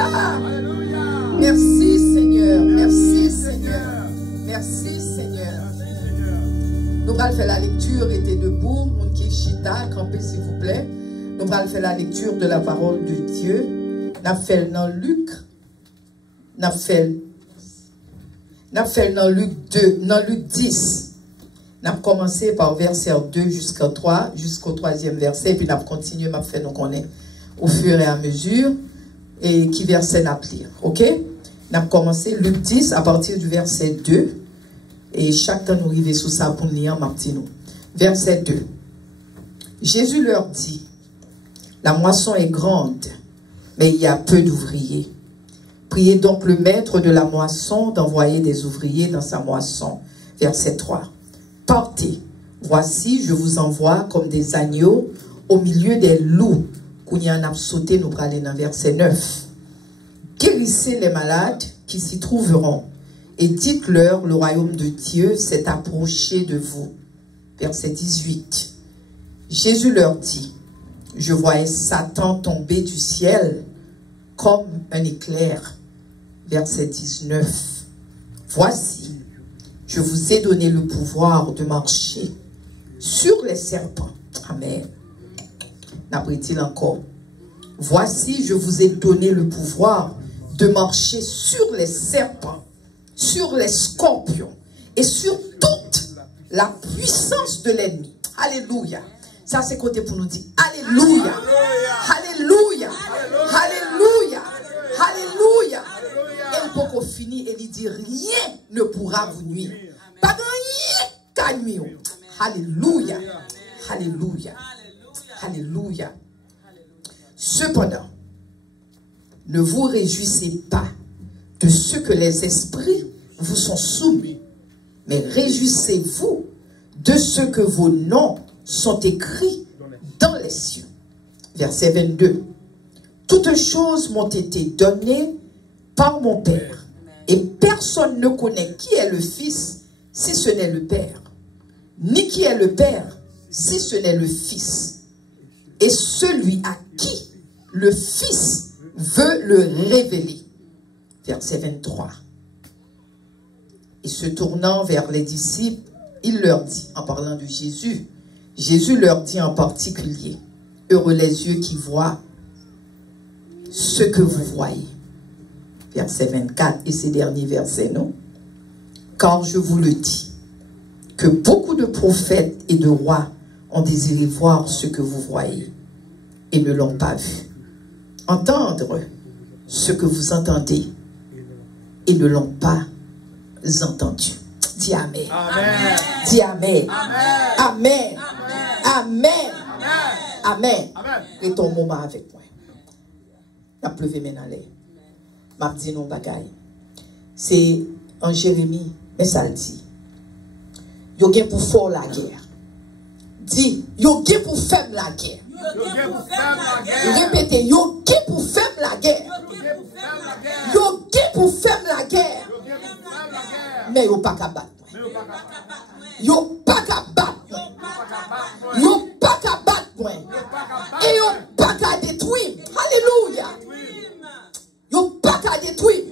Alléluia. Merci Seigneur. Merci Seigneur. Merci Seigneur. Nous allons faire la lecture. Restez debout. Mon qui chita, campez s'il vous plaît. Nous allons faire la lecture de la parole de Dieu. Nous allons faire dans Luc. Nous allons faire dans Luc 2, dans Luc 10. Nous avons commencé par verset 2 jusqu'au 3, jusqu'au 3e verset, et puis nous avons continué à faire nous connaître au fur et à mesure, et qui verset nous lire. Ok? Nous avons commencé Luc 10 à partir du verset 2, et chaque temps nous arrivons sous ça pour nous lire, Martineau. Verset 2. Jésus leur dit, la moisson est grande, mais il y a peu d'ouvriers. Priez donc le maître de la moisson d'envoyer des ouvriers dans sa moisson. Verset 3. Partez, voici, je vous envoie comme des agneaux au milieu des loups. Qu'on y en a sauté, nous parlons dans verset 9. Guérissez les malades qui s'y trouveront et dites-leur, le royaume de Dieu s'est approché de vous. Verset 18. Jésus leur dit, je voyais Satan tomber du ciel comme un éclair. Verset 19. Voici, je vous ai donné le pouvoir de marcher sur les serpents. Amen. N'apprit-il encore. Voici, je vous ai donné le pouvoir de marcher sur les serpents, sur les scorpions et sur toute la puissance de l'ennemi. Alléluia. Ça, c'est côté pour nous dire Alléluia. Alléluia. Alléluia. Alléluia. Et pour qu'on finisse, il dit rien ne pourra vous nuire. Pas rien qu'à nuire. Alléluia. Alléluia. Alléluia. Cependant, ne vous réjouissez pas de ce que les esprits vous sont soumis, mais réjouissez-vous de ce que vos noms sont écrits dans les cieux. Verset 22. Toutes choses m'ont été données par mon Père, et personne ne connaît qui est le Fils si ce n'est le Père, ni qui est le Père si ce n'est le Fils, et celui à qui le Fils veut le révéler. Verset 23. Et se tournant vers les disciples, il leur dit, en parlant de Jésus, Jésus leur dit en particulier, heureux les yeux qui voient ce que vous voyez. Verset 24 et ces derniers versets, non? Car je vous le dis, que beaucoup de prophètes et de rois ont désiré voir ce que vous voyez et ne l'ont pas vu. Entendre ce que vous entendez et ne l'ont pas entendu. Dis Amen. Amen. Dis Amen. Amen. Amen. Amen. Et ton moment avec moi. La pleuvé maintenant. M'a dit non bagaille. C'est en Jérémie, mais ça le dit. Yo gen pour faire la guerre. Dis, yo gen pour faire la guerre. Répétez, yo gen pour faire la guerre. Yo gen pour faire la guerre. Mais yo pas qu'à battre. Yo pas qu'à battre. Yo pas qu'à battre. Et yo pas qu'à détruire. Alléluia. Yo pas qu'à détruire.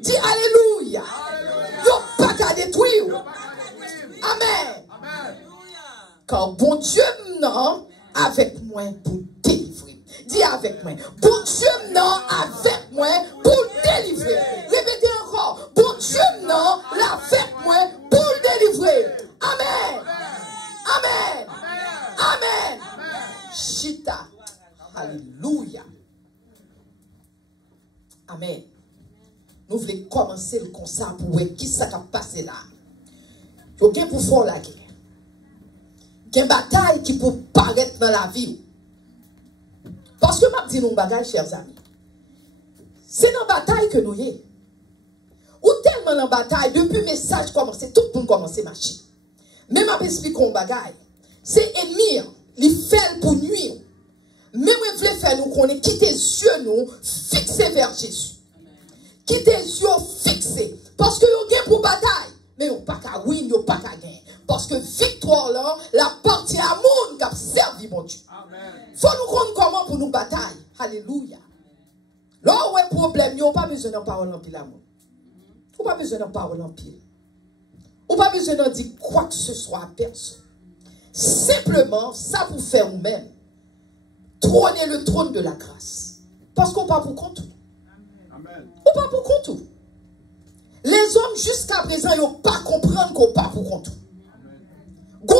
Dis Alléluia. Yo pas qu'à détruire. Amen. Car bon Dieu non avec moi pour délivrer. Dis avec moi. Bon Dieu non avec moi pour délivrer. Répétez encore. Bon Dieu non avec moi pour délivrer. Amen. Amen. Amen. Chita. Alléluia. Amen. Nous voulons commencer le concert pour voir qui ça va passer là. Il y a pour faire la guerre. Il y a une bataille qui peut paraître dans la vie. Parce que je dis nous bagaille, chers amis. C'est dans la bataille que nous y sommes. Ou tellement dans la bataille, depuis le message commencé, tout le monde commence à marcher. Même à expliquer un bagaille. C'est ennemi, il fait pour nuire. Mais je voulais faire nous qu'on ait quitté les yeux, nous, fixés vers Jésus. Quitter les yeux fixés. Parce que vous avez pour bataille. Mais vous n'avez pas qu'à win, vous n'avez pas qu'à gagner. Parce que victoire là, la partie à monde qui a servi mon Dieu. Il faut nous comprendre comment pour nous bataille. Alléluia. Là où est problème, il n'y a pas besoin de parole en pile à moi. Il n'y a pas besoin de parole en pile. Il n'y a pas besoin de dire quoi que ce soit à personne. Simplement, ça vous fait vous-même. Trôner le trône de la grâce. Parce qu'on parle pour compte tout. On parle pour compte tout. Les hommes jusqu'à présent, ils n'ont pas compris qu'on parle pour compte tout. Gon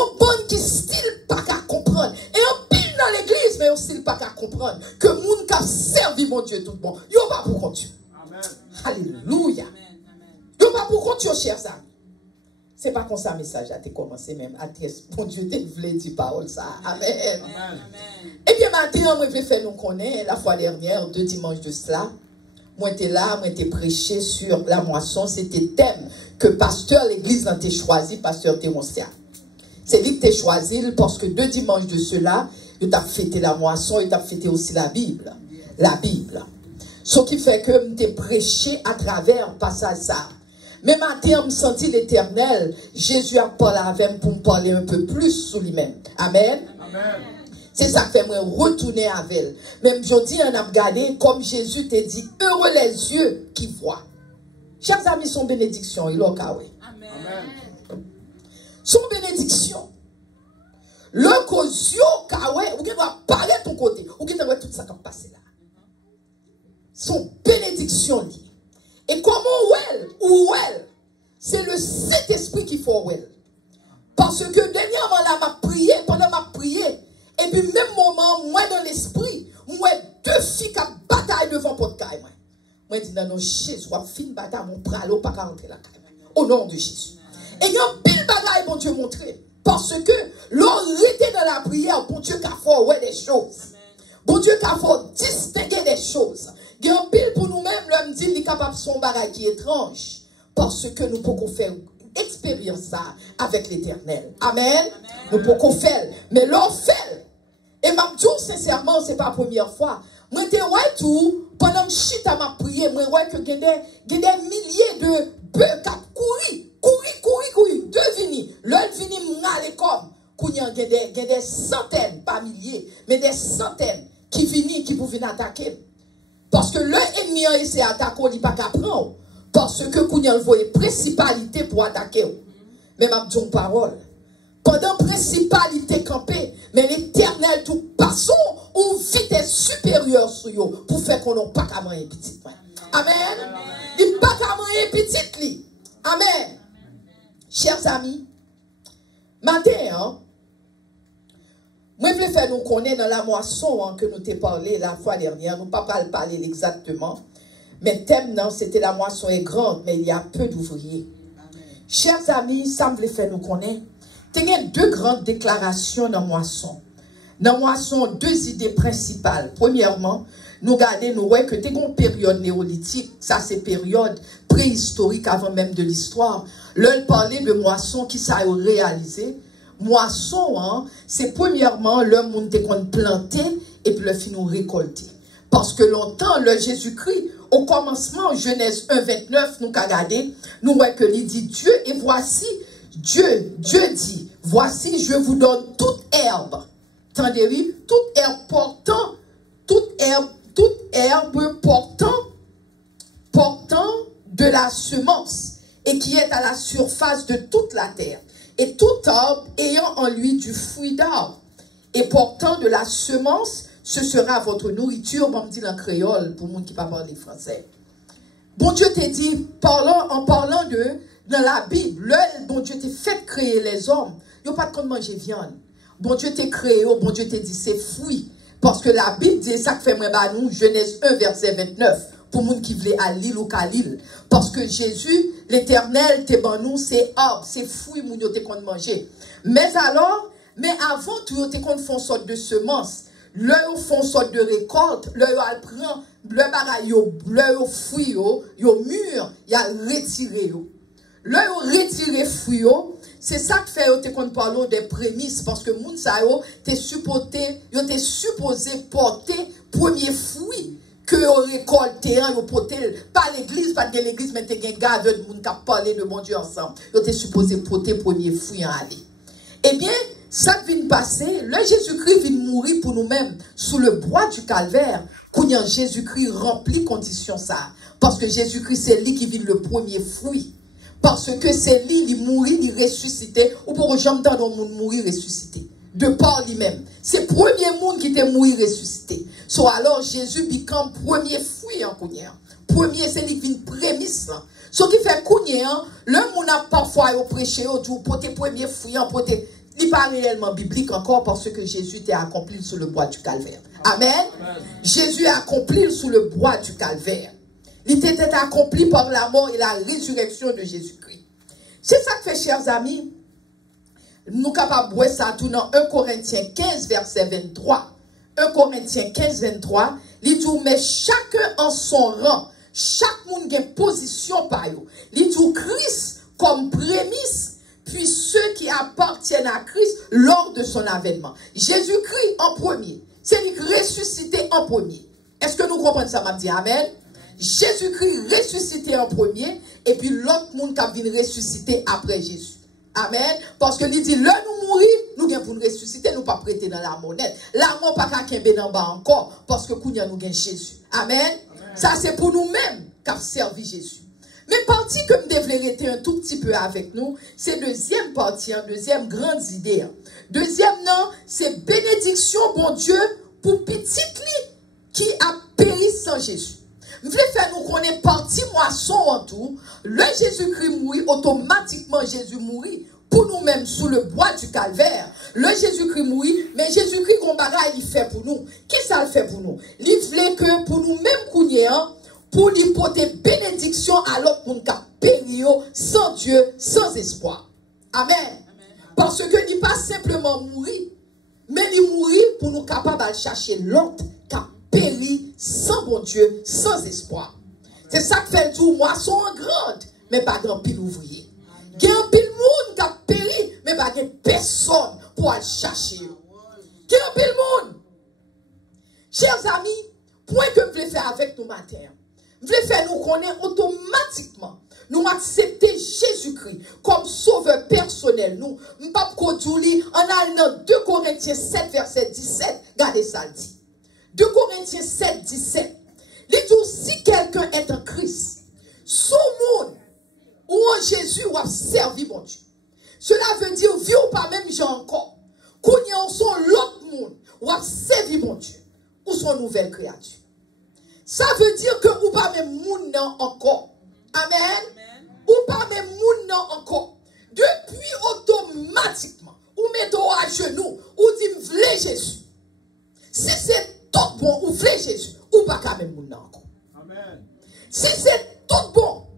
qui style pas qu'à comprendre. Et en pile dans l'église, mais aussi pas qu'à comprendre que moun qui a servi mon Dieu tout bon. Yo pas pour compte. Alléluia. Yo pas pour compte, chers amis. C'est pas comme ça message a été commencé même à mon Dieu te voulait dire parole ça. Amen. Et bien maintenant, moi je vais faire nous connaître la fois dernière, 2 dimanches de cela. Moi j'étais là, moi j'étais prêché sur la moisson, c'était thème que pasteur l'église a choisi, pasteur Théoncia. C'est lui qui t'a choisi parce que 2 dimanches de cela, il a fêté la moisson, il a fêté aussi la Bible. La Bible. Ce qui fait que je t'ai prêché à travers passage ça. Mais maintenant, je me senti l'Éternel. Jésus a parlé avec moi pour me parler un peu plus sur lui-même. Amen. Amen. C'est ça qui fait moi retourner avec elle. Même je dis, on a regardé comme Jésus t'a dit, heureux les yeux qui voient. Chers amis, son bénédiction, il a Amen. Son bénédiction. Le cosio kawe, ou qui va parler de ton côté, ou qui va tout ça qui va passer là. Son bénédiction liée. Et comment elle, c'est le Saint-Esprit qui faut elle. Parce que dernièrement là, m'a prié, pendant ma prière, et puis même moment, moi dans l'esprit, moi 2 filles qui bataille devant votre caille. Moi je dis non, Jésus, on fin bataille, mon pralo pas rentrer la caille. Au nom de Jésus. Et il y a un pile bagaille, bon Dieu, montré. Parce que l'on était dans la prière, bon Dieu, qui a fait ouais des choses. Bon Dieu, qui a fait distinguer des choses. Il y a un pile pour nous-mêmes, l'homme dit qu'il est capable de son bagaille qui est étrange. Parce que nous pouvons faire expérience ça avec l'Éternel. Amen. Nous pouvons faire. Mais l'on fait. Et ma dis sincèrement, ce n'est pas la première fois. Moi, je vois tout, pendant que je suis à ma prière, je vois que il y a des milliers de bœufs qui courir, devinez, l'un vini m'aller comme, il y a des centaines, pas milliers, mais des centaines qui viennent, qui peuvent attaquer. Parce que l'ennemi a essayé d'attaquer, il n'y a pas qu'à prendre. Parce que il y a une principalité pour attaquer. Mais ma dis parole. Pendant principalité campée, mais l'Éternel tout passons ou vitesse supérieure sur eux pour faire qu'on n'a pas qu'à manger petit. Amen. Il n'y a pas qu'à manger petit. Amen. Chers amis, maintenant, moi je vais faire nous connaître dans la moisson que nous t'ai parlé la fois dernière. Nous ne pas parler exactement. Mais le thème, c'était la moisson est grande, mais il y a peu d'ouvriers. Chers amis, ça me fait nous connaître. Il y a 2 grandes déclarations dans la moisson. Dans la moisson, 2 idées principales. Premièrement, nous regardons, nous voyons que il y a une période néolithique, ça c'est période préhistorique avant même de l'histoire. Là, il parlait de moisson qui s'est réalisé. Moisson, c'est premièrement le monde qu'on plantait et puis le fin nous récolter. Parce que longtemps, le Jésus-Christ, au commencement, Genèse 1, 29, nous regardons, nous voyons que il dit Dieu, et voici, Dieu dit, voici, je vous donne toute herbe. Entendez-vous? Toute herbe portant de la semence, et qui est à la surface de toute la terre. Et tout arbre ayant en lui du fruit d'arbre, et portant de la semence, ce sera votre nourriture, on me dit en créole, pour moi qui ne parle pas français. Bon Dieu t'a dit, en parlant de, dans la Bible, bon Dieu t'a fait créer les hommes, il n'y a pas de quoi manger viande. Bon Dieu t'a créé, bon Dieu t'a dit, c'est fruit. Parce que la Bible dit ça que fait moi, nous, Genèse 1, verset 29, pour les gens qui veulent à l'île ou qu'à l'île. Parce que Jésus, l'Éternel, t'es bon nous, c'est arbre, c'est fruit, moun yo t'es qu'on manger. Mais avant tout, t'es qu'on font sorte de semence. Là, ils font sorte de récolte, là, ils prennent le bagay, le fruit, yo mûr, ils retiré. Là, ils retiré fruit, c'est ça qui fait qu'on parle des prémices, parce que moun sa yo, t'es supposé porter premier fruit que yo récolté, yo porter, pas l'église, pas de l'église, mais t'es gen gave de moun qui parler de mon Dieu ensemble. Yo t'es supposé porter premier fruit en aller. Eh bien, ça vient passer, le Jésus-Christ vient mourir pour nous-mêmes sous le bois du calvaire Quand Jésus-Christ remplit condition ça. Parce que Jésus-Christ, c'est lui qui vit le premier fruit. Parce que c'est lui qui mourit, il ressuscité. Ou pour jamais dans le monde mourir, ressuscité. De par lui-même. C'est le premier monde qui était mort, ressuscité. So, alors Jésus become premier fruit en Kounia. Premier, c'est lui qui vient prémisse. Ce qui fait Kounia, le monde a parfois prêché, pour tes premiers fruits, pour tes. Il n'est pas réellement biblique encore parce que Jésus était accompli sur le bois du calvaire. Amen. Amen. Jésus a accompli sur le bois du calvaire. Il était accompli par la mort et la résurrection de Jésus-Christ. C'est ça que fait, chers amis. Nous sommes capables de voir ça tout dans 1 Corinthiens 15, verset 23. 1 Corinthiens 15, 23. Il dit, mais chacun en son rang. Chaque monde a une position par eux. Il dit, Christ comme prémisse. Puis ceux qui appartiennent à Christ lors de son avènement. Jésus-Christ en premier. C'est lui ressuscité en premier. Est-ce que nous comprenons ça, m'a dit Amen? Jésus-Christ ressuscité en premier. Et puis l'autre monde qui vient ressusciter après Jésus. Amen. Parce que il dit, là nous mourir, nous gagnons pour nous ressusciter, nous pas prêter dans la monnaie. La mort pas qu'à kembe en bas encore. Parce que nous gagnons Jésus. Amen. Amen. Ça c'est pour nous-mêmes qu'a servi Jésus. Mais partie que je devrais rester un tout petit peu avec nous, c'est deuxième partie, deuxième grande idée. Deuxième nom, c'est bénédiction, bon Dieu, pour petite lit qui a péri sans Jésus. Je voulais faire nous connaître partie moisson en tout. Le Jésus-Christ mourit, automatiquement Jésus mourit pour nous-mêmes sous le bois du calvaire. Le Jésus-Christ mourit, mais Jésus-Christ, qu'on bagaille, il fait pour nous. Qui ça le fait pour nous? Il voulait que pour nous-mêmes, pour lui porter bénédiction à l'autre monde qui a péri sans Dieu, sans espoir. Amen. Amen. Parce que il pas simplement mourir, mais il mourit pour nous capables de chercher l'autre qui a péri sans bon Dieu, sans espoir. C'est ça que fait tout moisson en grande, mais pas grand pile ouvrier. Il y a un pile monde qui a péri, mais pas personne pour aller chercher. Il y a un pile monde. Chers amis, point que je voulais faire avec nous matin. Je voulais faire nous connaître automatiquement. Nous accepter Jésus-Christ comme sauveur personnel. Nous, ne pas produire en allant 2 Corinthiens 7, verset 17. Regardez ça, dit. 2 Corinthiens 7, 17. Il dit, si quelqu'un est en Christ, son monde ou en Jésus ou a servi mon Dieu. Cela veut dire, vieux ou pas même j'ai encore. Qu'on y a son l'autre monde ou a servi mon Dieu. Ou son nouvelle créature. Ça veut dire que ou pas même moun nan encore. Amen. Amen. Ou pas même moun nan encore. Depuis automatiquement, ou mettez à genoux, ou dit v'lez Jésus. Si c'est tout bon, ou v'lez Jésus, ou pas quand même moun nan encore. Amen. Si c'est tout bon,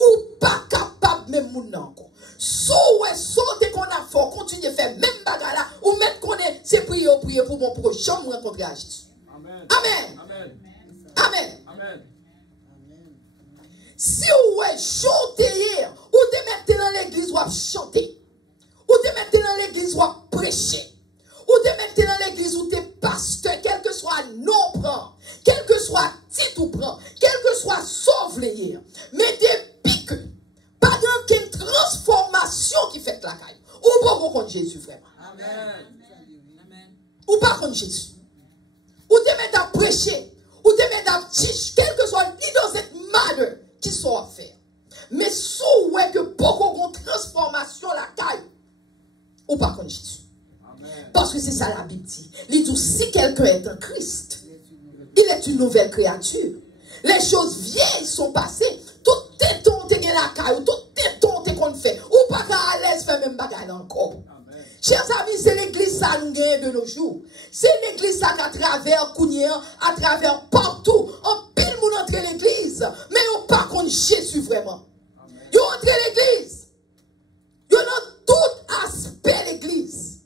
ou pas capable même moun nan encore. Saute qu'on a fait, continuer à faire même bagarre là, ou mettre qu'on est, c'est prier pour mon prochain me rencontrer à Jésus. Amen. Amen. Amen. Amen. Amen. Si vous êtes chanté hier, ou te mettez dans l'église ou chanter, ou te mettez dans l'église ou prêcher, ou te mettez dans l'église ou te pasteur, quel que soit non prend, quel que soit titre ou prend, quel que soit sauve hier, mais depuis que pas d'aucune transformation qui fait la caille. Ou pas contre Jésus vraiment. Amen. Ou pas contre Jésus. Ou te mettre à prêcher. Ou te mettre à teach. Quel que soit l'innocent matter qui soit à faire. Mais si vous que beaucoup de transformation la caille. Ou pas contre Jésus. Amen. Parce que c'est ça la Bible dit. Il dit si quelqu'un est en Christ, il est une nouvelle créature. Les choses vieilles sont passées. Tout téton te gen la caille, tout téton te qu'on fait. Ou pas qu'à l'aise faire même bagaille encore. Amen. Chers amis, c'est l'église ça nous gagne de nos jours. C'est l'église ça qu'à travers Kounia, à travers partout, en pile moun entre l'église. Mais on pas contre Jésus vraiment. Yo entre l'église. Yo dans tout aspect l'église.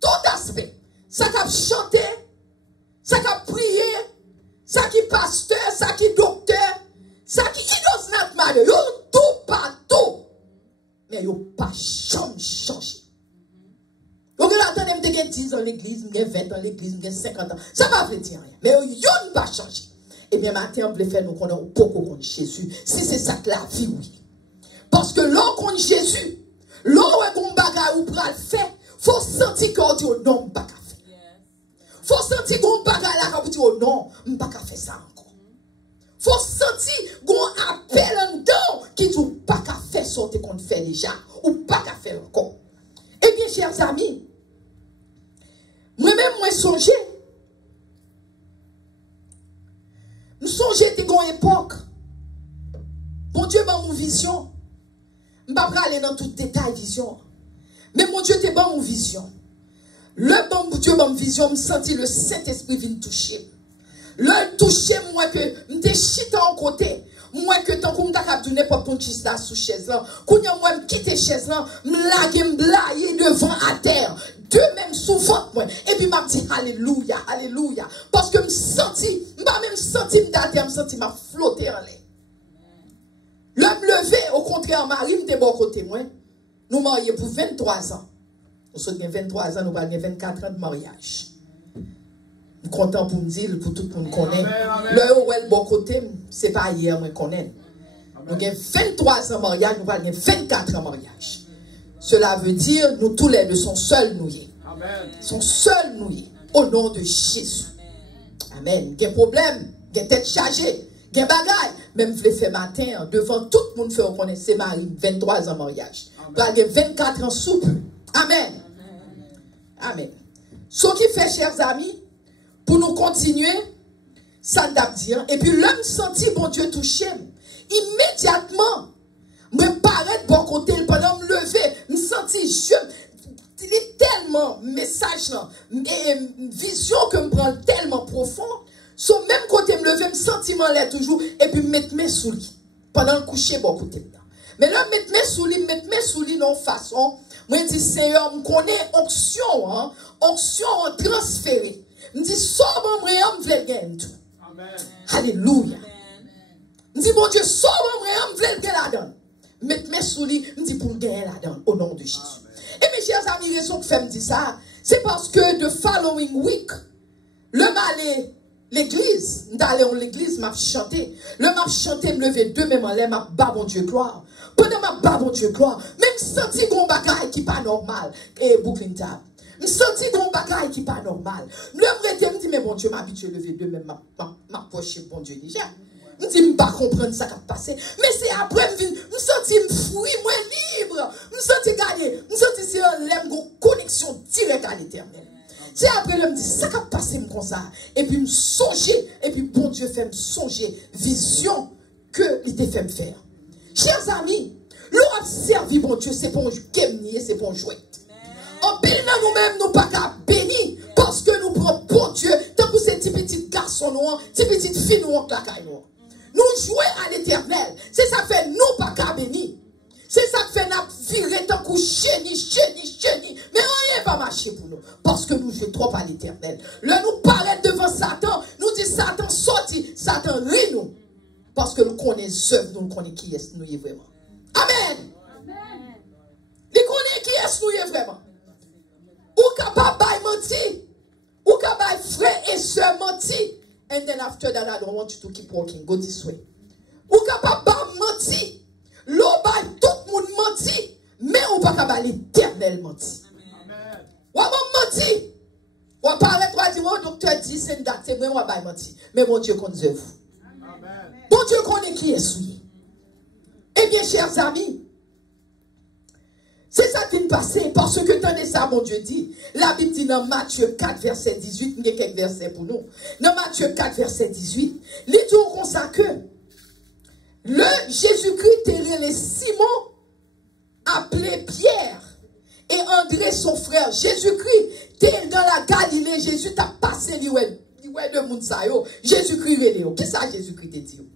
Tout aspect. Ça qu'a chanté, ça qu'a prié, ça qui pasteur, ça qui docteur. Ça qui does not matter. Yo tout partout. Mais yo pas jamais changé. Donc là, attendez, je suis 10 ans dans l'église, je 20 ans dans l'église, je 50 ans. Ça ne va pas dire rien. Mais yo ne pas changer. Et bien maintenant, on veut faire nous connaître beaucoup contre Jésus. Si c'est ça que la vie, oui. Parce que l'on contre Jésus, l'on est qu'on bagaille ou pral fait, faut sentir qu'on dit au nom bagaille. Faut sentir qu'on pas là quand vous dites, oh non, je ne peux pas faire ça encore. Faut sentir qu'on appelle un don qui dit, pas qu'à faire sortir qu'on fait déjà, ou pas qu'à faire encore. Eh bien, chers amis, moi-même, moi, songez. Nous songeons de une époque. Mon Dieu m'a mon vision. Je ne vais pas aller dans tout détail vision. Mais mon Dieu te ban mon vision. Le bon Dieu m'a mon vision, je senti le Saint-Esprit venir toucher. Le toucher, moi que je te chite en côté. Moi que tant que je t'ai donné pour ton chiste là sous chaise là. Quand moi me quitter chaise là, me laguer me blayer devant à terre. Deux même souvent moi. Et puis m'a dit alléluia, alléluia. Parce que me senti, m'a même senti me senti m'a flotter en l'air. L'homme levé, au contraire, Marie me bon côté moi. Nous mariés pour 23 ans. Nous sommes 23 ans, nous avons 24 ans de mariage. Nous sommes contents pour me dire, pour tout le monde connaît. Le où est le bon côté, ce n'est pas hier, mais connaît. Nous avons 23 ans de mariage, nous avons 24 ans de mariage. Cela veut dire, nous tous les deux sommes seuls noués. Sont seuls noués. Au nom de Jésus. Amen. Il y a un problème, il y a tête chargée, il y a un bagage. Même je l'ai fait matin, devant tout le monde, fait reconnaître c'est Marie, 23 ans de mariage. Il y a 24 ans souple. Amen. Amen. Ce qui fait, chers amis, pour nous continuer, ça d'a dire. Et puis l'homme sentit bon Dieu toucher. Immédiatement, me paraît de bon côté, pendant me lever, me sentis, il est tellement message, vision que me prend tellement profond. Sur même côté me lever, me sentiment là toujours, et puis mettre mes sous lit. Pendant le coucher, bon côté. Mais là, mettre mes sous lit, non façon. Moi, je dis, Seigneur, je connais onction, hein, onction transférée. Je dis, sauve-moi, je veux gagner tout. Alléluia. Je dis, mon Dieu, sauve-moi, je veux gagner la donne. Mettre mes sous lit, je dis, pour gagner la donne, au nom de Jésus. Et mes chers amis, raison que fait me dire ça, c'est parce que the following week, le malais, l'église, d'aller à l'église, m'a chanté. Le m'a chanté, me lever deux mêmes en l'air, m'a bas mon Dieu gloire. Pendant ma bas mon Dieu gloire, même senti qu'on bagaille qui pas normal. Et Brooklyn Tab. Me senti qu'on bagaille qui pas normal. Le me dit, mais bon Dieu, m'habitue lever deux mêmes, m'a poché bon Dieu déjà. Je dis, je ne pas comprendre ça qui a passé. Mais c'est après, je me senti fouille, moi libre. Je me senti gagné. Je me senti si on l'aime, une connexion directe à l'éternel. C'est après, je me dis, ça qui a passé comme ça. Et puis, me songer. Et puis, bon Dieu fait me songer. Vision que il t'a fait me faire. Chers amis, l'on a servi, bon Dieu, c'est pour un game, c'est pour un jouet. En bénissant nous-mêmes, nous pas qu'à bénir. Parce que nous prenons, bon Dieu, tant que ces petits garçons noirs, ces petites filles noires, claquailles noires. Nous jouons à l'éternel. C'est ça que fait nous pas qu'à bénir. C'est ça que fait nous virer tant que chéni. Mais rien va marcher pour nous. Parce que nous jouons trop à l'éternel. Là, nous paraît devant Satan. Nous dit Satan sorti. Satan rit nous. Parce que nous connaissons œuvre, nous connaissons qui est nous vraiment. Amen. Nous connaissons qui est nous vraiment. Ou capable de mentir. Ou capable de frère et soeur mentir. And then after that, I don't want you to keep walking. Go this way. Ou capable de mentir. L'eau bail tout le monde mentir. Mais ou pas capable l'éternel mentir. Ou pas mentir. Ou pas arrêter de dire, oh docteur dit, c'est une date, c'est moi, ou pas mentir. Mais mon Dieu connaît vous. Bon Dieu connaît qui est souillé. Eh bien, chers amis, c'est ça qui me passait. Parce que tenez ça, mon Dieu dit. La Bible dit dans Matthieu 4, verset 18. Il y a quelques versets pour nous. Dans Matthieu 4, verset 18. Les dit comme ça que le Jésus-Christ était les Simon appelé Pierre et André son frère. Jésus-Christ était dans la Galilée. Jésus t'a passé de Mounsayo. Jésus-Christ est là. Qu'est-ce que Jésus-Christ te dit?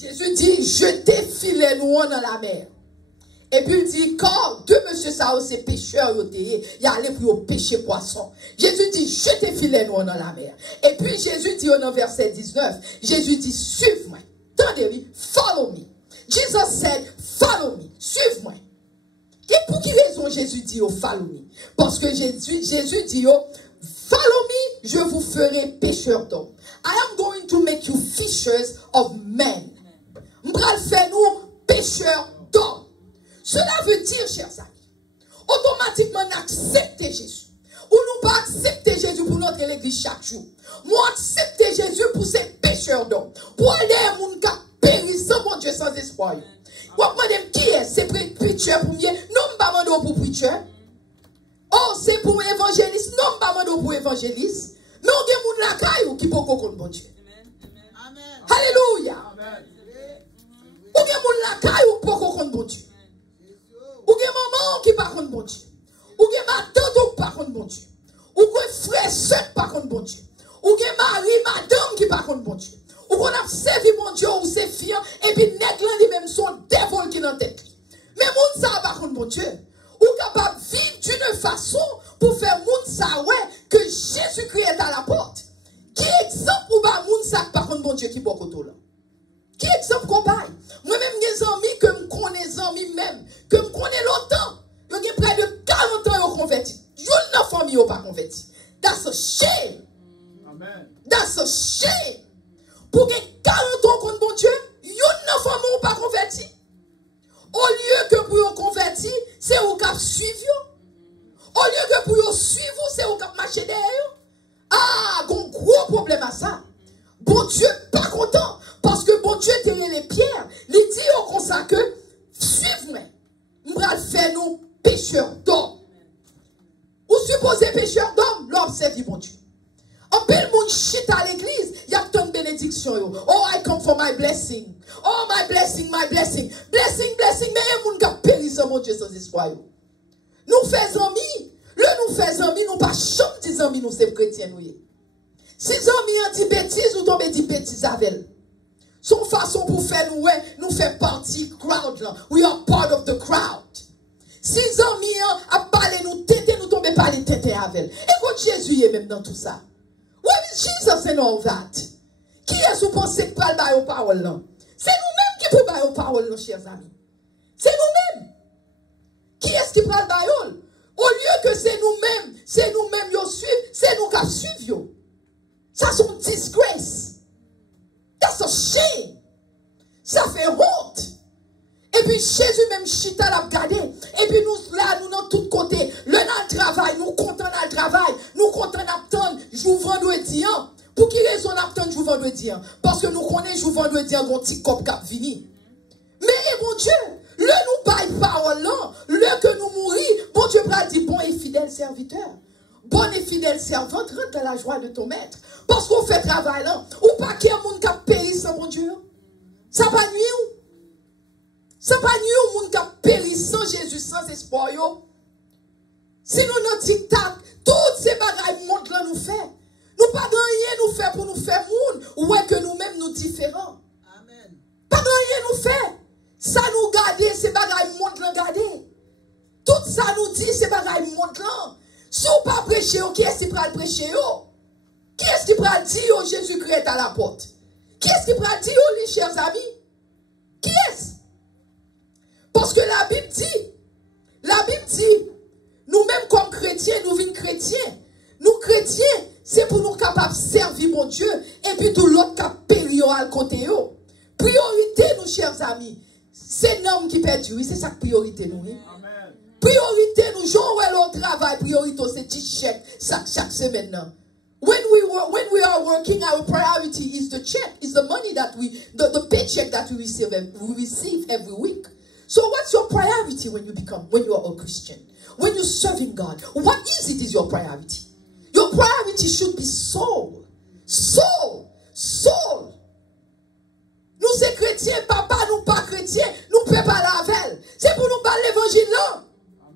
Jésus dit, jetez filet noir dans la mer. Et puis il dit, quand deux monsieur Sao, c'est pêcheurs, il allait pour pêcher poisson. Jésus dit, jetez filet noir dans la mer. Et puis Jésus dit, dans verset 19, Jésus dit, suive-moi. Tendez-lui, follow me. Jesus said, follow me. Suive-moi. Et pour quelle raison Jésus dit, oh, follow me? Parce que Jésus dit, oh, follow me, je vous ferai pêcheurs d'hommes. I am going to make you fishers of men. M'bral fait nous pêcheurs d'hommes. Cela veut dire, chers amis, automatiquement accepter Jésus. Ou nous pas accepter Jésus pour notre l'église chaque jour. Moi, accepter Jésus pour ces pécheurs d'hommes. Pour aller à mon cas périssant, mon Dieu, sans espoir. Vous demandez qui est? C'est preacher pour moi. Non, pas mando pour preacher. Oh, c'est pour évangéliste. Non, pas mando pour évangéliste. Mais on a moun la caille qui peut comprendre bon Dieu. Alléluia. Ou gen moun la caille ou peut comprendre bon Dieu. Ou gen maman qui par contre bon Dieu. Ou gen madame qui par contre bon Dieu. Ou gen frère soeur par contre bon Dieu. Ou gen mari madame qui par contre bon Dieu. Ou qu'on a servi mon Dieu ou ses filles et puis nèg lan li même son dévol qui dans tête. Mais moun ça par contre bon Dieu. Ou capable vivre d'une façon pour faire moun ça ouais que Jésus-Christ est à la porte. Qui exemple ou ba moun ça par contre bon Dieu qui beaucoup là. Qui exemple qu'on baille? Moi-même, mes amis, que me connais amis même, que me connais longtemps, ils ont près de 40 ans, ils ont converti. Ils ont une famille, ils n'ont pas converti. That's a shame. Amen. That's a shame. Pour que 40 ans contre bon Dieu, ils ont une famille, ils n'ont pas converti. Au lieu que pour eux convertir, c'est au cap suivre. Au lieu que pour eux suivre, c'est au cap marcher derrière. Ah, un gros problème à ça. Bon Dieu, pas content. Parce que bon Dieu tenait les pierres. Il dit au comme ça que, suivez-moi. Nous allons faire nous pécheurs d'hommes. Ou supposez pécheurs d'hommes, l'homme servit bon Dieu. En pile monde chita à l'église, il y a tant de bénédictions. Oh, I come for my blessing. Oh, my blessing, my blessing. Blessing, blessing. Mais il y a des gens qui périssent, mon Dieu, sans espoir. Nous faisons amis. Nous faisons amis, nous pas chambre des amis, nous sommes chrétiens. Si les amis ont dit bêtises, nous tombons dit bêtises avec eux. Son façon pour faire nous fait partie crowd là. We are part of the crowd. Si les amis a parlé nous têter, nous tombons pas les têter avec eux. Écoute, Jésus est même dans tout ça. What is Jesus in all that? Qui est-ce que vous pensez que parle aux paroles là? C'est nous-mêmes qui pouvons parler aux paroles là, chers amis. C'est nous-mêmes. Qui est-ce qui parle aux? Au lieu que c'est nous-mêmes qui suivons, c'est nous qui suivons. Ça, c'est une disgrace. That's a shame. Ça fait honte. Et puis Jésus même chita l'a regardé. Et puis nous là, nous dans tous côtés. Le dans le travail, nous comptons dans le travail. Nous comptons d'attendre jour vendredi. Pour qui raison d'attendre jour vendredi? Parce que nous connaissons jour vendredi un petit cop cap vini. Mais bon Dieu, le nous baille parole là, le que nous mourir, bon Dieu va dire bon et fidèle serviteur. Bonne et fidèle servante, rentre dans la joie de ton maître. Parce qu'on fait travail là. Ou pas qu'il y a un monde qui a péri sans bon Dieu. Ça pas nuit ou? Ça pas nuit au monde qui a péri sans Jésus, sans espoir. Si nous nous dictat, toutes ces bagailles monde là nous fait. Nous pas rien nous fait pour nous faire monde. Ou est que nous-mêmes nous différents. Amen. Pas rien nous fait. Ça nous garder, ces bagailles monde là garder. Tout ça nous dit, ces bagailles monde là. Si on pas prêcher, qui est-ce qui peut le prêcher? Qui est-ce qui peut dire Jésus-Christ est à la porte? Qui est-ce qui peut dire les chers amis? Qui est-ce? Parce que la Bible dit, nous-mêmes comme chrétiens, nous vîmes chrétiens. Nous chrétiens, c'est pour nous capables de servir mon Dieu et puis tout l'autre qui a péri à côté. Priorité, nous chers amis, c'est l'homme qui perd, oui, c'est ça que priorité nous. Amen. Priorité, nous jouons le travail, priorité, c'est petit chèque chaque semaine. When we are working, our priority is the check, is the money that the paycheck that we receive every week. So what's your priority when you are a Christian? When you're serving God, what is your priority? Your priority should be soul. Soul. Soul. Nous sommes chrétiens, papa, nous pas chrétiens, nous ne pouvons pas la veille. C'est pour nous parler l'évangile là.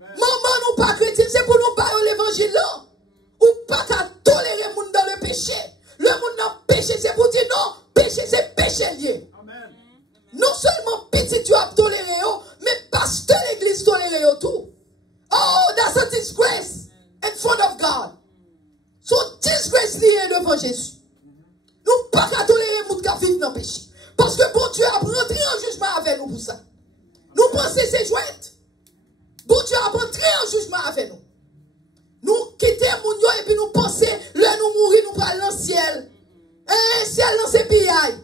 Maman, nous pas chrétiens, c'est pour nous parler l'évangile là. Ou pas qu'à tolérer le monde dans le péché. Le monde dans le péché, c'est pour dire non, péché, c'est péché lié. Amen. Non seulement petit tu as toléré, mais pasteur l'église toléré tout. Oh, that's a disgrace in front of God. So disgrace lié devant Jésus. Nous pas qu'à tolérer le monde qui vit dans le péché. Parce que bon Dieu a rentré en jugement avec nous pour ça. Nous pensons c'est chouette. Bon Dieu a rentré en jugement avec nous. Nous quittons mon Dieu et puis nous pensons, là nous mourir, nous prenons dans le ciel. Un ciel dans ses pillailles.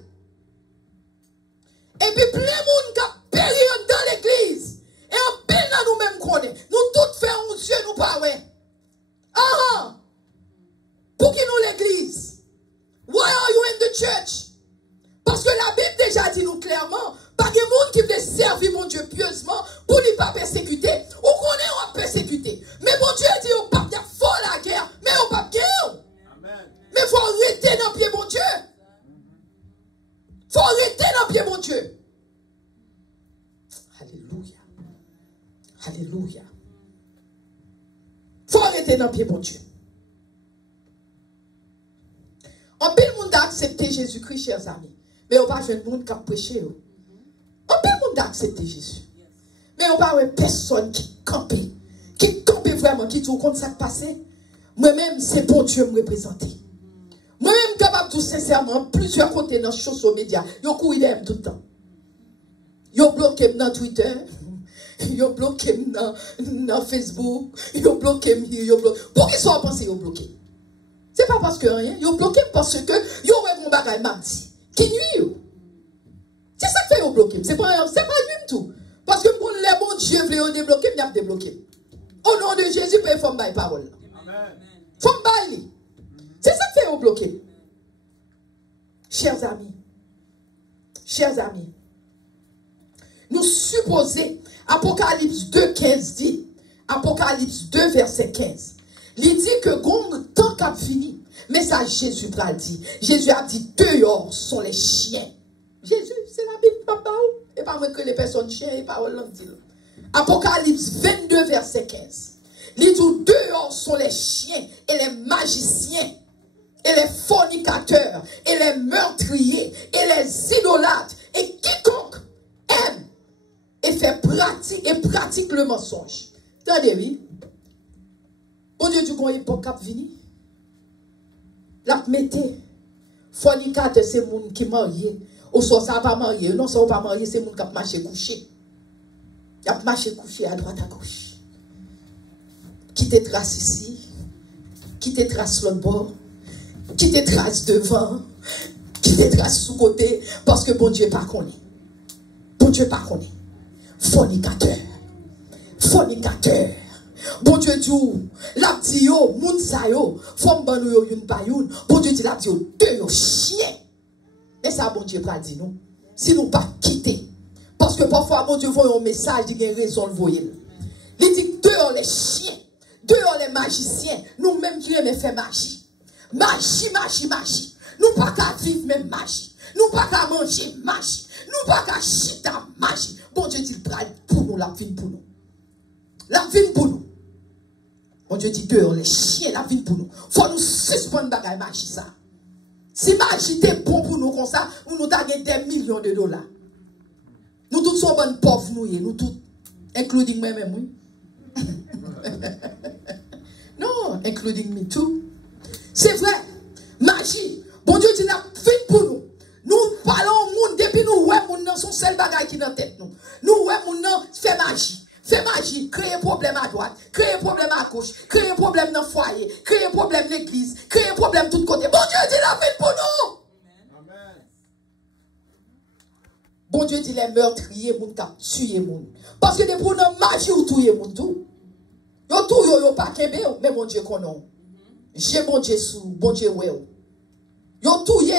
Et puis plein de monde qui a péri dans l'église. Et en pile dans nous-mêmes connaît. Nous tous faisons Dieu, nous pas ouais. Ah! Pour church. Parce que la Bible déjà dit nous clairement, pas de monde qui veut servir mon Dieu pieusement pour ne pas persécuter, ou qu'on est en persécuté. Mais mon Dieu dit au pape, il faut la guerre, mais au pape guerre. Mais il faut arrêter dans le pied mon Dieu. Il faut arrêter dans le pied mon Dieu. Alléluia. Alléluia. Il faut arrêter dans le pied mon Dieu. En pile monde a accepté Jésus-Christ, chers amis. Mais on va jouer le monde qui a prêché. En pile monde a accepté Jésus. Mais on va voir personne qui campe vraiment, qui dit compte ça passé. Moi-même, c'est bon Dieu me représenter. Moi-même, capable tout sincèrement, plusieurs côtés dans les social media, yo couru d'aime tout le temps. Yo bloqué dans Twitter, yo bloqué dans Facebook, yo bloqué, Pour qu'ils soient pensés yo bloqué. C'est pas parce que rien, yo bloqué parce que yo ouais mon bagage mardi qui nuit. C'est ça que fait yo bloqué. C'est pas du tout. Parce que pour les bons Dieu veulent débloquer, il y a débloqué. Au nom de Jésus, il faut me parole. Faut me bailler. C'est ça que fait yo bloqué. Chers amis, nous supposons, Apocalypse 2, 15 dit, Apocalypse 2, verset 15, il dit que gong tant qu'a fini, mais ça Jésus a dit. Jésus a dit, dehors sont les chiens. Jésus, c'est la Bible, papa, et pas moi que les personnes chiens, et pas dit. Apocalypse 22, verset 15, il dit, dehors sont les chiens et les magiciens, et les fornicateurs, et les meurtriers, et les idolâtres, et quiconque aime et pratique le mensonge. Attendez, oui. Bon Dieu, tu connais époque qui vini. La mettez. Fornicateur, c'est le monde qui est marié. Ou soit ça pas marié. Non, ça pas marié, c'est le monde qui a marché couché. Il a marché couché à droite, à gauche. Qui te trace ici. Qui te trace l'autre bord. Qui te trace devant. Qui te trace sous côté. Parce que bon Dieu pas connaît. Bon Dieu pas connaît. Fornicateur. Fornicateur. Bon Dieu dit, la dit yo, moun sa yo, fom ban yo yon pa yon. Bon Dieu dit la dit yo, deux yo chien. Mais ça bon Dieu pas dit nous. Si nous pas quitter. Parce que parfois bon Dieu voit un message, il y a raison de voyer. Il dit dehors les chiens, dehors les magiciens, nous-mêmes qui aimons faire magie. Magie. Nous pas qu'à vivre même magie. Nous pas qu'à manger magie. Nous pas qu'à chita magie. Bon Dieu dit pour nous, la vie pour nous. La vie pour nous. Bon Dieu dit dehors les chiens, la vie pour nous. Faut nous suspendre bagaille magie ça. Si magie était bon pour nous comme ça, nous avons des millions de dollars. Nous tous sommes bonnes pauvres, nous tous, including moi-même, oui. Non, including me too. C'est vrai, magie. Bon Dieu dit la vie pour nous. Nous parlons au monde depuis nous, ouais, mon nom, son seul bagage qui est dans la tête, nous. Nous, ouais, mon nom, fait magie. Fait magie, créer problème à droite, créer problème à gauche, créer problème dans le foyer, créer problème dans l'église, créer problème de tous côtés. Bon Dieu dit la vie pour nous. Amen. Bon Dieu dit les meurtriers, moun ka tuer moun. Parce que des pour nous magie ou tuer moun tout. Yo tout yo pas kembe, mais bon Dieu connaît. J'ai bon Dieu sous, bon Dieu ouais. Yo touye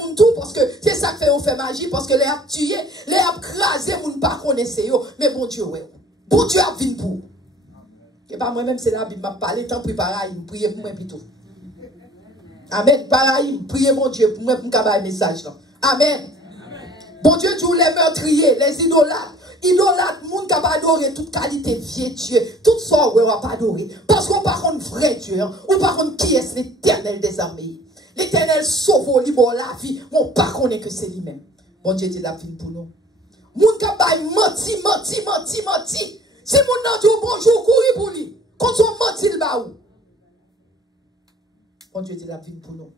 moun tout parce que c'est ça que fait on fait magie parce que les a tué, les a crasé moun pas connaisse yo, mais bon Dieu ouais. Bon Dieu a vu pour. Et pas moi-même, c'est la Bible m'a parlé, tant pis pareil, priez pour moi plutôt. Amen. Pareil, priez mon Dieu pour moi pour me message là. Amen. Bon Dieu dit les meurtriers, les idolâtres. Idolâtres, moun qui pas adorer toute qualité vieux Dieu, tout ça on va pas adorer. Parce qu'on par contre vrai Dieu, ou par contre qui est l'Éternel des armées. L'Éternel sauve libre la vie, on pas connaît que c'est lui-même. Bon Dieu dit la vie pour nous. Moun ka bay menti. Si moun nan dit bonjour, couri pour lui. Quand on menti le ba ou. Bon Dieu dit la vie pour nous.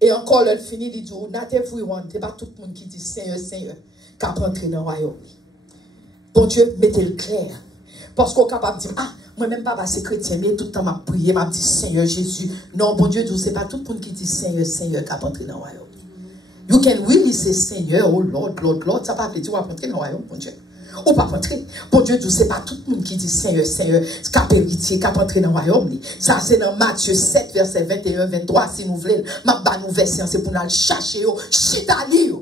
Et encore, le fini, il dit, not everyone, c'est pas tout le monde qui dit Seigneur, qui a entré dans le royaume. Bon Dieu, mettez le clair. Parce qu'on est capable de dire, ah, moi-même, pas c'est chrétien, mais tout le temps, m'a prié, m'a dit Seigneur Jésus. Non, bon Dieu, c'est pas tout le monde qui dit Seigneur, qui a entré dans le royaume. You can really say Seigneur, oh Lord, ça va pas dire, on va rentrer dans le royaume, bon Dieu. Ou pas rentrer. Bon Dieu, c'est pas tout le monde qui dit Seigneur, Seigneur, cap héritier, cap entrer dans le royaume. Ça, c'est dans Matthieu 7, verset 21, 23, si nous voulons. Ma bas nous verset, c'est pour nous chercher, chitali,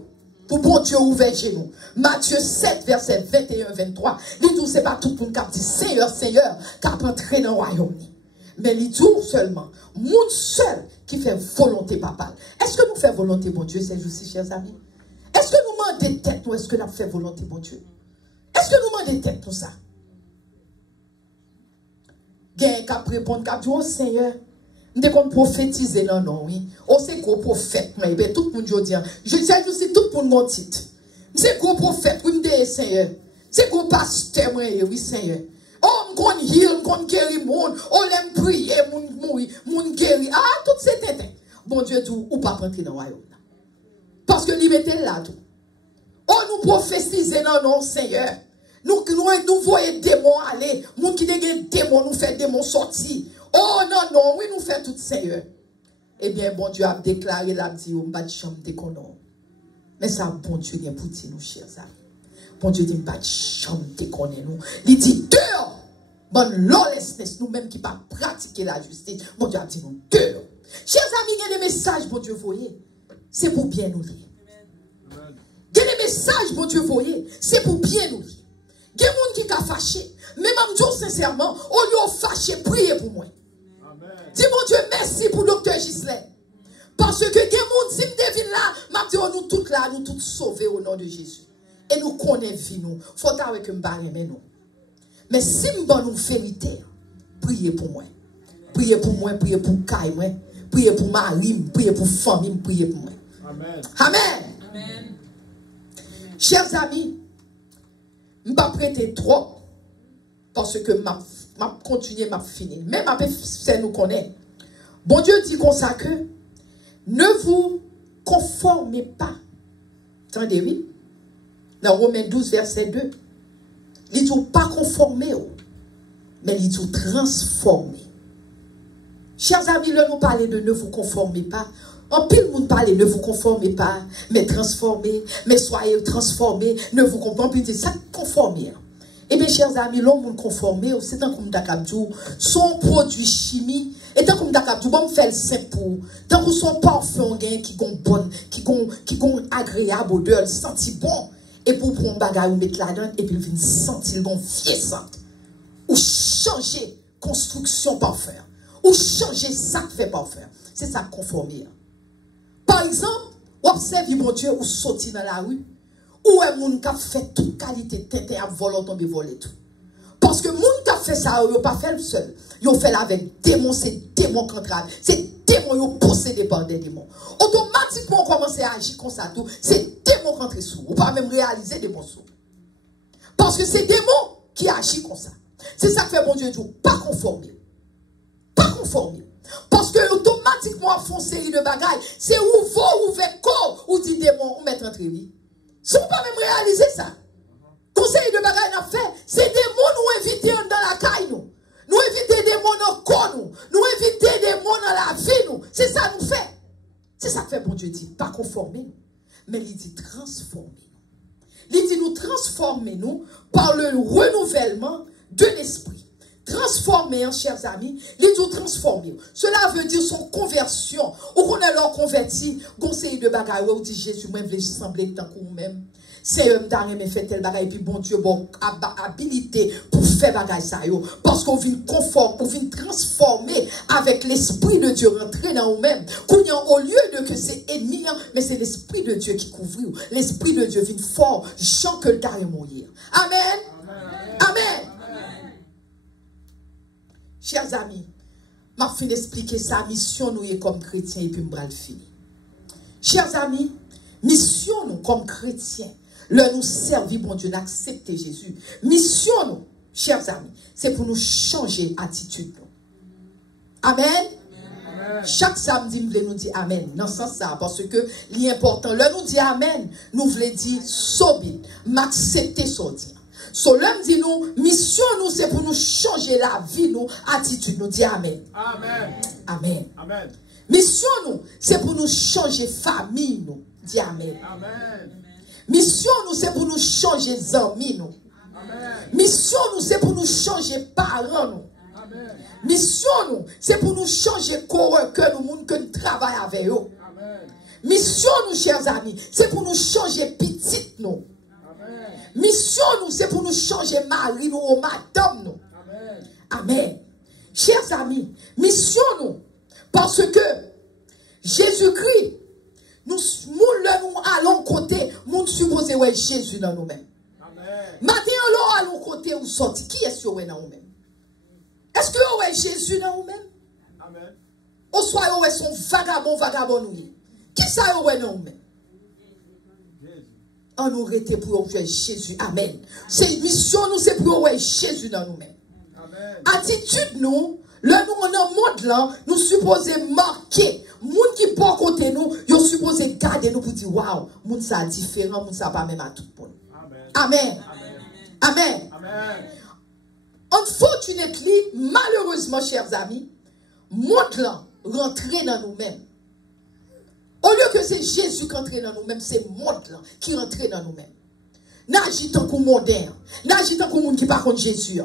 pour bon Dieu ouvrir chez nous. Matthieu 7, verset 21, 23. Il dit, c'est pas tout le monde qui dit Seigneur, Seigneur, cap entrer dans le royaume. Mais il dit seulement, monde seul qui fait volonté papale. Est-ce que nous faisons volonté, bon Dieu, ces jours-ci, chers amis? Est-ce que nous demandons tête ou est-ce que nous faisons volonté, bon Dieu? Est-ce que nous demandons tête pour ça? Quelqu'un qui a répondu, qui a dit, oh Seigneur, nous devons prophétiser non, non, oui. Oh, c'est gros prophète, mais tout le monde dit, je sais aussi tout le monde mon titre. C'est gros prophète, oui, me Seigneur. C'est gros pasteur, oui, Seigneur. Oh, m'gon heal, m'gon guéri monde. Oh, l'aime prier, moun guéri. Ah, tout c'est tété. Bon Dieu dit, ou pas rentrer dans le royaume. Parce que lui mettait là tout. Oh, nous prophétisons non, non, Seigneur. Nous voyons des démons aller. Moun qui des démons, nous fait démons sortir. Oh, non, non, oui, nous fait tout, Seigneur. Eh bien, bon Dieu a déclaré, il a dit, on va de chambre de konon. Mais ça, bon Dieu, vient pour dire, nous, chers amis. Bon Dieu dit, on va de chambre de konon, nous. Il dit, dehors. Bon, lawlessness, nous-mêmes qui pas pratiquer la justice. Bon Dieu a dit, nous, dehors. Chers amis, il y a des messages, bon Dieu, voyez. C'est pour bien nous lire. Il y a des messages, bon Dieu, voyez. C'est pour bien nous lire. Il y a des gens qui sont fâchés. Mais même Dieu, sincèrement, au lieu de fâcher, priez pour moi. Dis mon Dieu, merci pour Dr. Gislain. Parce que il y a des gens qui devine là, m'a dit, nous toutes là, nous toutes sauvés au nom de Jésus. Et nous connaissons vie, nous. Faut avec que nous. Mais si nous avons une vérité, priez pour moi. Priez pour moi, priez pour Kai, moi. Priez pour Marie, priez pour famille, priez pour moi. Amen. Amen. Amen. Chers amis, je ne vais pas prêter trop parce que je continue, je finis. Même si nous connaît. Bon Dieu dit comme ça que ne vous conformez pas. Attendez, oui. Dans Romains 12, verset 2. Il dit pas conformer, mais il dit transformer. Chers amis, là nous parlons de ne vous conformez pas. En pile, nous parlons ne vous conformez pas, mais transformez, mais soyez transformés, ne vous conformez pas. Ça conformer. Eh bien, chers amis, l'homme conformé, c'est un comme d'Akabdou, son produit chimique, et tant comme d'Akabdou, bon, fait le simple pour, tant que son parfum qui est bon, qui est agréable odeur, senti bon, et pour prendre un bagage, mettre là-dedans, et puis il vient sentir bon, vieillissante, ou changer construction parfum, ou changer ça qui fait parfum. C'est ça conformer. Par exemple, observez mon Dieu, ou sortir dans la rue, ou est moun qui fait toute qualité tête à voler tomber voler tout. Parce que moun qui fait ça, il n'a pas fait le seul. Il fait avec démons, c'est démons contraires. C'est démons, ils possédés par des démons. Automatiquement, on commence à agir comme ça tout. C'est démons rentrés sous. Ou pas même réaliser des bons sous. Parce que c'est démons qui agissent comme ça. C'est ça que fait bon Dieu dit, pas conformer. Pas conformer. Parce que automatiquement, font série de bagailles. C'est où vous ouvert corps, ou dit démons, ou mettre entre lui. Si vous ne pouvez pas même réaliser ça, conseil de bagaille n'a fait, c'est des mots nous inviter dans la caille nous. Nous inviter des mots dans le corps nous. Nous inviter des mots dans la vie nous. C'est ça nous fait. C'est ça que fait bon Dieu dit, pas conformer nous. Mais il dit transformer nous. Il dit nous transformer nous par le renouvellement de l'esprit. Transformer, chers amis, les tout transformer. Cela veut dire son conversion. Ou qu'on est leur converti, conseil de bagaille, ou dit Jésus, moi, je veux sembler tant que vous-même. C'est eux qui fait tel bagaille, et puis bon Dieu, bon, habilité pour faire bagaille ça, yo. Parce qu'on vient conformer, on vient transformer avec l'esprit de Dieu, rentrer dans nous-mêmes. Au lieu de que c'est ennemi, mais c'est l'esprit de Dieu qui couvre. L'esprit de Dieu vient fort, sans que le temps est mourir. Amen. Amen. Amen. Chers amis, m'a fin d'expliquer sa mission nous est comme chrétiens et puis m'bral le fini. Chers amis, mission nous comme chrétiens, leur nous servir bon Dieu, d'accepter Jésus. Mission nous, chers amis, c'est pour nous changer attitude. Amen. Amen. Chaque samedi, nous voulons nous dire Amen. Dans ce sens ça, parce que l'important, leur nous dit Amen, nous voulons dire Sobi, m'accepter sortir. So l'homme dit nous, mission nous, c'est pour nous changer la vie, nous, attitude, nous dit Amen. Amen. Amen. Amen. Mission nous, c'est pour nous changer famille, nous, dit Amen. Amen. Mission nous, c'est pour nous changer amis, nous. Mission nous, c'est pour nous changer parents nous. Mission nous, c'est pour nous changer que nous monde que nous travaillons avec eux. Mission nous, chers amis, c'est pour nous changer petite nous. Mission nous, c'est pour nous changer mari nous ou madame nous. Amen. Chers amis, mission nous, parce que Jésus-Christ, nous allons côté, nous supposons ouais Jésus dans nous-mêmes. Maintenant, nous allons côté où sorti. Qui est-ce que vous dans nous-mêmes? Est-ce que vous êtes Jésus dans nous-mêmes? Amen. Ou soit vous êtes son vagabond nous. Qui ça vous est dans nous-mêmes? On nous arrête pour vous Jésus. Amen. C'est mission nous, c'est pour vous Jésus dans nous-mêmes. Attitude nous, le nous dans le monde là, nous supposons marquer. Moun qui pas côté nous, nous supposons garder nous pour dire waouh, moun ça différent, moun ça pas même à tout le monde. Amen. Amen. Amen. Unfortunately, malheureusement, chers amis, monde là rentrer dans nous-mêmes. Au lieu que c'est Jésus qui entre dans nous-mêmes, c'est monde là qui rentre dans nous-mêmes. N'agit tant qu'on moderne, n'agit tant qu'on monde qui pas contre Jésus.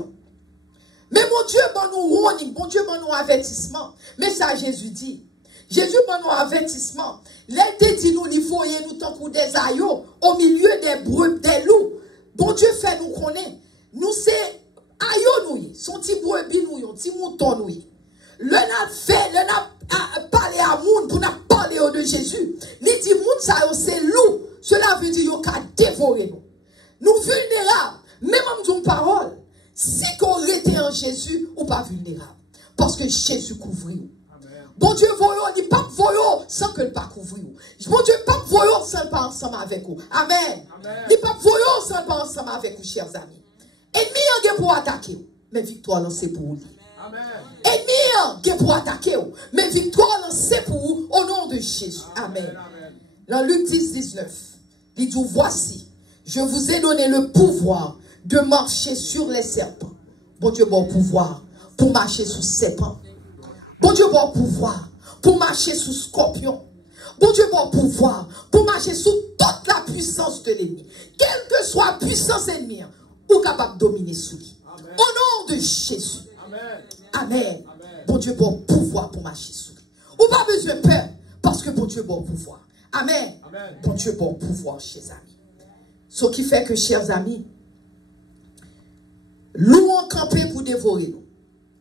Mais mon Dieu, nous warning, mon Dieu, nous avertissement. Mais ça, Jésus dit. Jésus, nous avertissement. L'aide dit nous, il faut nous tant pour des aïeux au milieu des brebis, des loups. Bon Dieu fait nous connaître. Nous, c'est aïeux nous, son petit brebis nous, petit mouton nous. Le n'a fait, le n'a parlé à moun pour n'a parlé de Jésus. Il dit moun ça, c'est loup. Cela veut dire qu'il a dévoré nous. Nous vulnérables, même en une parole. Si qu'on était en Jésus, ou pas vulnérable. Parce que Jésus couvre. Bon Dieu, voyons, il pas voyons sans que le pas couvre. Bon Dieu, pas voyons sans le pas ensemble avec vous. Amen. Il pas voyons sans le pas ensemble avec vous, chers amis. Ennemi a pour attaquer, mais victoire c'est pour vous. Ennemi a pour attaquer, mais victoire c'est pour vous au nom de Jésus. Amen. Dans Luc 10, 19, il dit, voici, je vous ai donné le pouvoir de marcher sur les serpents. Bon Dieu, bon pouvoir pour marcher sous serpents. Bon Dieu, bon pouvoir pour marcher sous scorpions. Bon Dieu, bon pouvoir pour marcher sous toute la puissance de l'ennemi. Quelle que soit la puissance ennemie, ou capable de dominer sous lui. Au nom de Jésus. Amen. Bon Dieu, bon pouvoir pour marcher sous lui. Ou pas besoin de peur, parce que bon Dieu, bon pouvoir. Amen. Bon Dieu, bon pouvoir, chers amis. Ce qui fait que, chers amis, louant camper pour dévorer nous.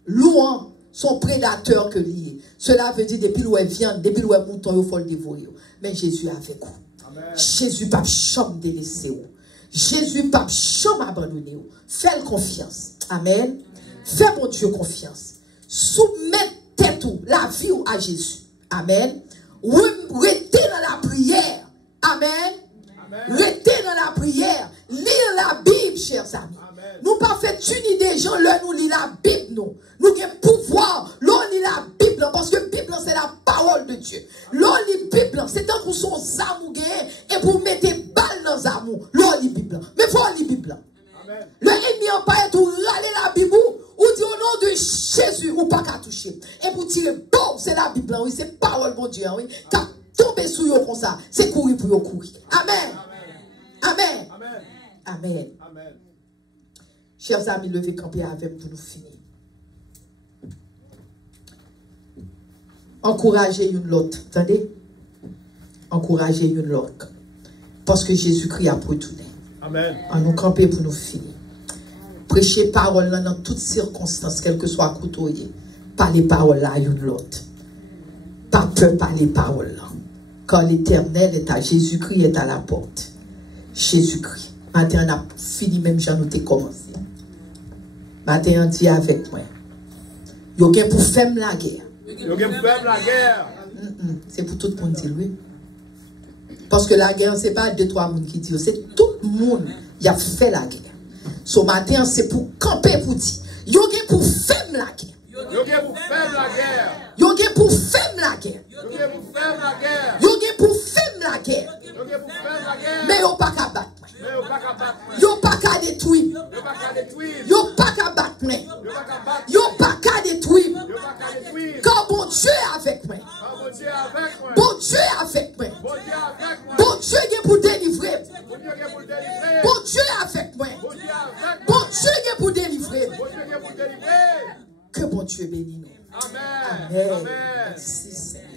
Louant son prédateur que lié. Cela veut dire depuis l'ouest viande, depuis l'ouest mouton, il faut le dévorer. Mais Jésus est avec vous. Jésus pas chambre délaissé vous. Jésus pas chambre abandonné vous. Fais confiance. Amen. Fais mon Dieu confiance. Soumettez tout la vie à Jésus. Amen. Restez dans la prière. Amen. Restez dans la prière. Lire la Bible, chers amis. Nous pas fait une idée, gens, là, nous lisons la Bible, nous. Nous avons pouvoir, l'on lit la Bible, parce que la Bible, c'est la parole de Dieu. L'on lit la Bible, c'est tant pour son amour et pour mettre balle dans l'amour. L'on lit la Bible. Mais faut lire la Bible. Le ennemi n'a pas tout râler la Bible, ou dit au nom de Jésus, ou pas qu'à toucher. Et pour tirer, bon, c'est la Bible, oui, c'est parole, mon Dieu, oui. Quand tomber sur eux comme ça, c'est courir pour eux courir. Amen. Amen. Amen. Amen. Chers amis, levez camper avec pour nous finir. Encouragez une l'autre. Attendez? Encouragez une l'autre. Parce que Jésus-Christ a retourné. Amen. En nous camper pour nous finir. Prêchez parole là dans toutes circonstances, quelles que soient côtoyées. Parlez parole là à une l'autre. Pas peur, parlez parole là. Quand l'Éternel est à Jésus-Christ est à la porte. Jésus-Christ. Maintenant, on a fini même, j'en ai commencé. Maintenant, on dit avec moi. Yo gen pour faire la guerre. Yo gen pour faire la guerre. C'est pour tout le monde dire oui. Parce que la guerre, ce n'est pas 2-3 personnes qui disent, c'est tout le monde qui a fait la guerre. Ce matin, c'est pour camper pour dire. Yo gen pour faire la guerre. Yo gen pour faire la guerre. Yo gen pour faire la guerre. Yo gen pour faire la guerre. Yo gen pour faire la guerre. Mais yo pas qu'à battre. Yo pas qu'à détruire. Yo pas qu'à battre. Yo pas qu'à détruire. Quand bon Dieu est avec moi. Bon Dieu est avec moi. Bon Dieu est pour délivrer. Bon Dieu est avec moi. Bon Que bon Dieu bénisse nous. Amen. Amen. Amen. Merci Seigneur.